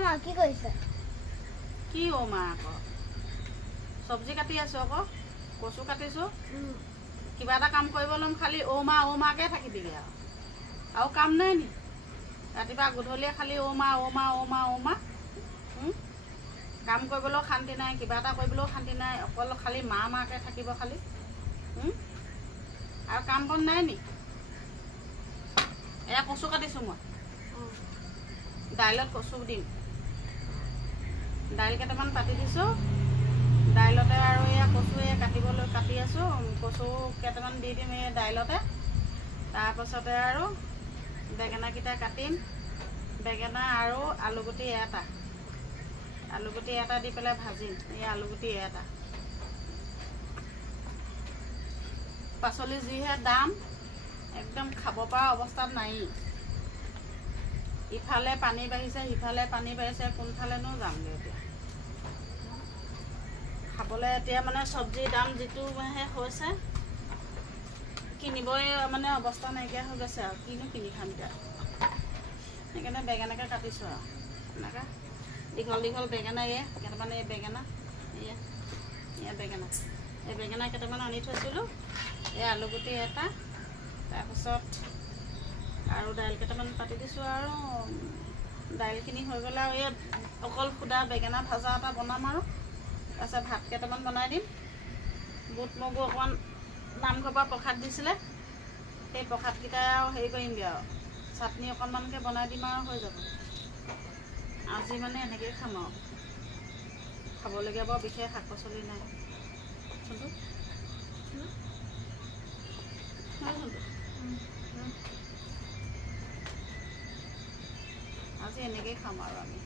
মা কি কৰিছে? কি অ' মা আকৌ চব্জি কাটি আছো আকৌ কচু কাটিছো কিবা এটা কাম কৰিব ল'ম খালি অ' মাকে থাকিবিগৈ আৰু কাম নাই নি ৰাতিপুৱা গধূলিয়ে খালি অ' মা কাম কৰিবলৈও শান্তি নাই কিবা এটা কৰিবলৈও শান্তি নাই অকল খালি মাকে থাকিব খালি আৰু কাম বন নাই নি এয়া কচু কাটিছোঁ মই দাইলত কচু দিম দাইল কেইটামান পাতি দিছোঁ দাইলতে আৰু এয়া কচু কাটিবলৈ কাটি আছোঁ কচু কেইটামান দি দিম এই দাইলতে তাৰপাছতে আৰু বেঙেনাকেইটা কাটিম বেঙেনা আৰু আলুগুটি এটা দি পেলাই ভাজিম এই আলুগুটি এটা পাচলি যিহে দাম একদম খাব পৰা অৱস্থাত নাই ইফালে পানী বাঢ়িছে সিফালে পানী বাঢ়িছে কোনফালেনো যামগৈ এতিয়া খাবলৈ এতিয়া মানে চব্জিৰ দাম যিটোহে হৈছে কিনিবই মানে অৱস্থা নাইকিয়া হৈ গৈছে আৰু কিনো কিনি খাম এতিয়া সেইকাৰণে বেঙেনাকে কাটিছোঁ আৰু এনেকৈ দীঘল বেঙেনা কেইটামান এই বেঙেনা বেঙেনা এই বেঙেনা কেইটামান আনি থৈছিলোঁ এই আলুগুটি এটা তাৰপিছত আৰু দাইল কেইটামান পাতি দিছোঁ আৰু দাইলখিনি হৈ গ'লে আৰু এই অকল সুদা বেঙেনা ভাজা এটা বনাম আৰু তাৰপিছত ভাত কেইটামান বনাই দিম বুট মগু অকণমান নামঘৰৰ পৰা প্ৰসাদ দিছিলে সেই প্ৰসাদকেইটাই আৰু হেৰি কৰিমগৈ আৰু চাটনি অকণমানকৈ বনাই দিম আৰু হৈ যাব আজি মানে এনেকৈয়ে খাম আৰু খাবলগীয়া বৰ বিশেষ শাক পাচলি নাই আজি এনেকৈয়ে খাম আৰু আমি